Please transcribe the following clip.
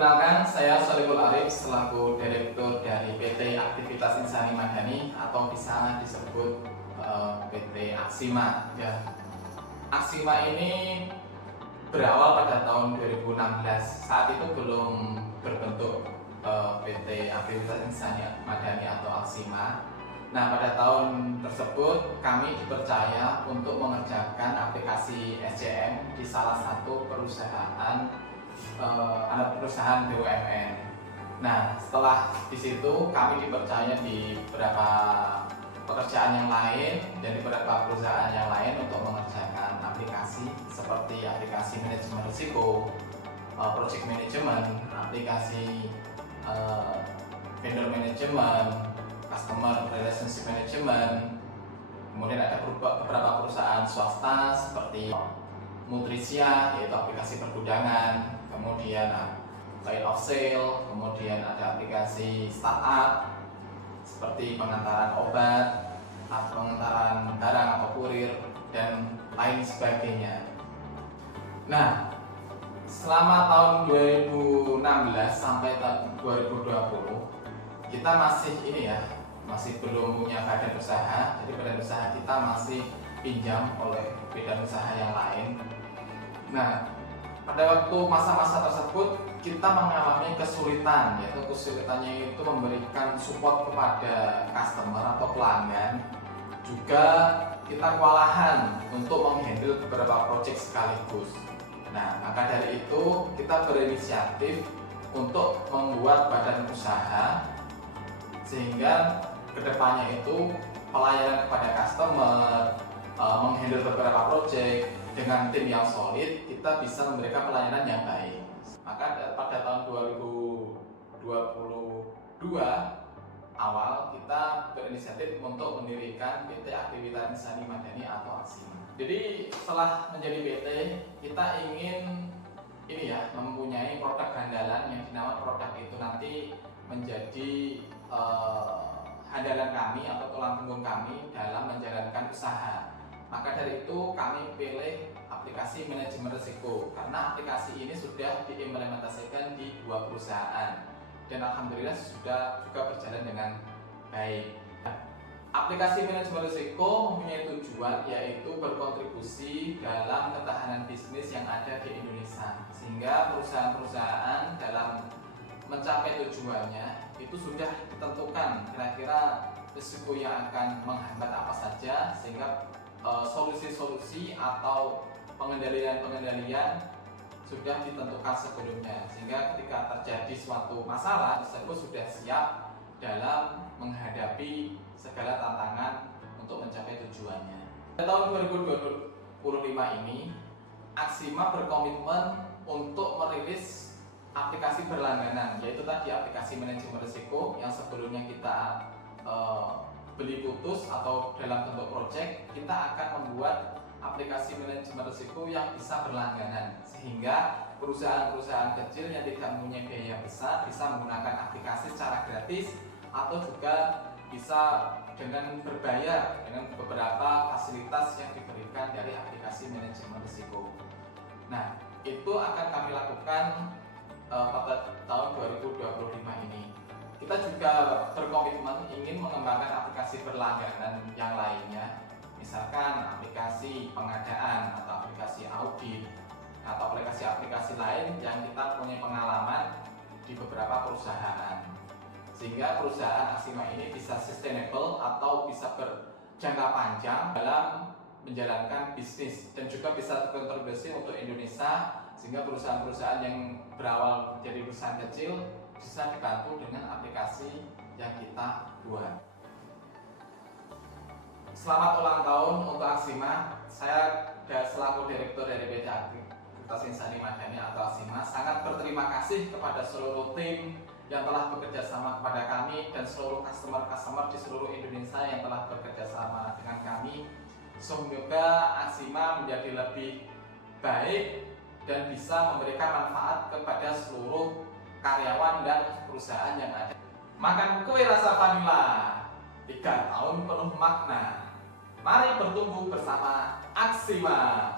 Perkenalkan, saya Sholihul Arif selaku Direktur dari PT Aktivitas Insani Madani atau bisa disebut PT Aksima. Ya. Aksima ini berawal pada tahun 2016. Saat itu belum berbentuk PT Aktivitas Insani Madani atau Aksima. Nah, pada tahun tersebut kami dipercaya untuk mengerjakan aplikasi SCM di salah satu perusahaan anak perusahaan BUMN. Nah, setelah di situ kami dipercaya di beberapa pekerjaan yang lain dan di beberapa perusahaan yang lain untuk mengerjakan aplikasi seperti aplikasi manajemen risiko, project management, aplikasi vendor management, customer relationship management. Kemudian ada beberapa perusahaan swasta seperti Nutrisia, yaitu aplikasi pergudangan, kemudian point of sale, kemudian ada aplikasi startup seperti pengantaran obat, pengantaran barang atau kurir, dan lain sebagainya. Nah, selama tahun 2016 sampai tahun 2020 kita masih belum punya badan usaha. Jadi badan usaha kita masih pinjam oleh badan usaha yang lain. Nah, pada waktu masa-masa tersebut kita mengalami kesulitan, yaitu kesulitannya itu memberikan support kepada customer atau pelanggan. Juga kita kewalahan untuk menghandle beberapa proyek sekaligus. Nah, maka dari itu kita berinisiatif untuk membuat badan usaha sehingga kedepannya itu pelayanan kepada customer, menghandle beberapa proyek dengan tim yang solid, kita bisa memberikan pelayanan yang baik. Maka pada tahun 2022 awal kita berinisiatif untuk mendirikan PT Aktivitas Insani Madani atau Aksima. Jadi setelah menjadi PT, kita ingin mempunyai produk andalan yang dinamakan produk itu nanti menjadi andalan kami atau tulang punggung kami dalam menjalankan usaha. Maka dari itu kami pilih aplikasi manajemen risiko karena aplikasi ini sudah diimplementasikan di 2 perusahaan dan alhamdulillah sudah juga berjalan dengan baik. Aplikasi manajemen risiko mempunyai tujuan yaitu berkontribusi dalam ketahanan bisnis yang ada di Indonesia, sehingga perusahaan-perusahaan dalam mencapai tujuannya itu sudah ditentukan kira-kira risiko yang akan menghambat apa saja, sehingga solusi-solusi atau pengendalian sudah ditentukan sebelumnya, sehingga ketika terjadi suatu masalah tersebut sudah siap dalam menghadapi segala tantangan untuk mencapai tujuannya. Pada tahun 2025 ini, Aksima berkomitmen untuk merilis aplikasi berlangganan, yaitu tadi aplikasi manajemen risiko yang sebelumnya kita beli putus atau dalam bentuk project. Kita akan membuat aplikasi manajemen risiko yang bisa berlangganan, sehingga perusahaan-perusahaan kecil yang tidak mempunyai biaya besar bisa menggunakan aplikasi secara gratis atau juga bisa dengan berbayar dengan beberapa fasilitas yang diberikan dari aplikasi manajemen risiko. Nah, itu akan kami lakukan pada tahun 2025 ini. Kita juga berkomitmen ingin mengembangkan aplikasi berlangganan yang lainnya, misalkan aplikasi pengadaan atau aplikasi audit atau aplikasi-aplikasi lain yang kita punya pengalaman di beberapa perusahaan, sehingga perusahaan Aksima ini bisa sustainable atau bisa berjangka panjang dalam menjalankan bisnis dan juga bisa berkontribusi untuk Indonesia, sehingga perusahaan-perusahaan yang berawal menjadi perusahaan kecil bisa dibantu dengan aplikasi yang kita buat. Selamat ulang tahun untuk Aksima. Saya selaku Direktur dari PT Aktivitas Insani Madani atau Aksima sangat berterima kasih kepada seluruh tim yang telah bekerja sama kepada kami dan seluruh customer di seluruh Indonesia yang telah bekerja sama dengan kami. Semoga Aksima menjadi lebih baik dan bisa memberikan manfaat kepada seluruh karyawan dan perusahaan yang ada. Makan kue rasa vanila, 3 tahun penuh makna. Mari bertumbuh bersama Aksima.